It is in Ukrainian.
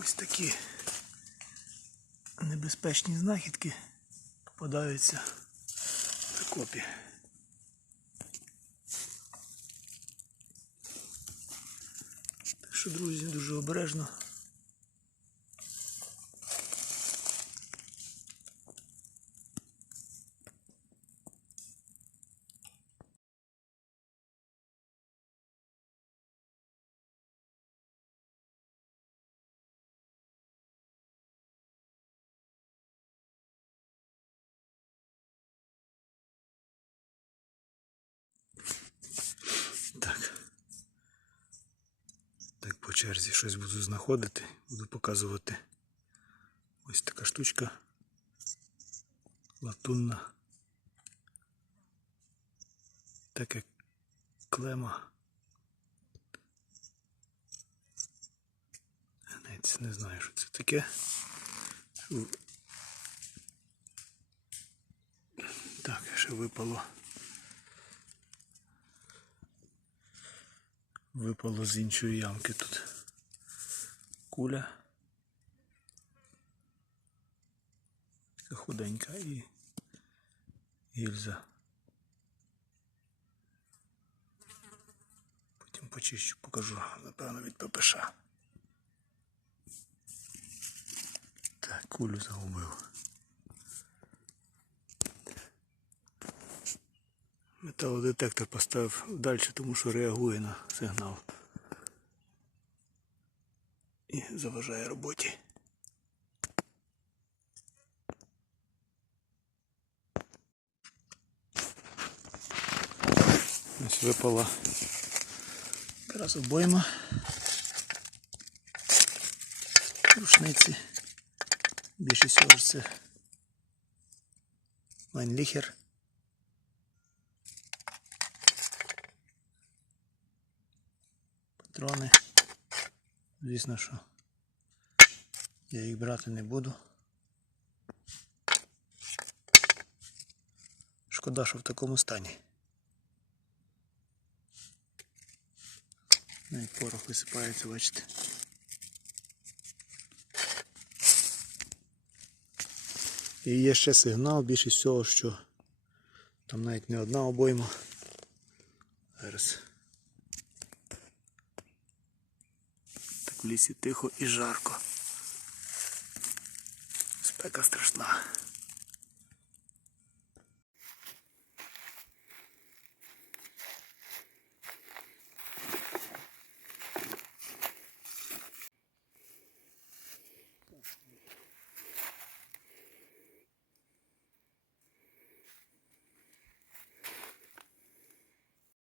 Ось такі небезпечні знахідки попадаються в копі. Так що, друзі, дуже обережно. Так. Так по черзі щось буду знаходити, буду показувати. Ось така штучка. Латунна. Таке клема. Навіть не знаю, що це таке. Так, ще випало. Випало з іншої ямки тут. Куля. Така худенька і гільза. Потім почищу, покажу, напевно, від ППШ. Так, кулю загубив. Металодетектор поставив далі, тому що реагує на сигнал. І заважає роботі. Ось випала якраз обойма. Рушниці. Ж це Майнліхер. Патрони. Звісно, що я їх брати не буду. Шкода, що в такому стані. Навіть порох висипається, бачите. І є ще сигнал, більше всього, що там навіть не одна обойма. Зараз. В лісі тихо і жарко. Спека страшна.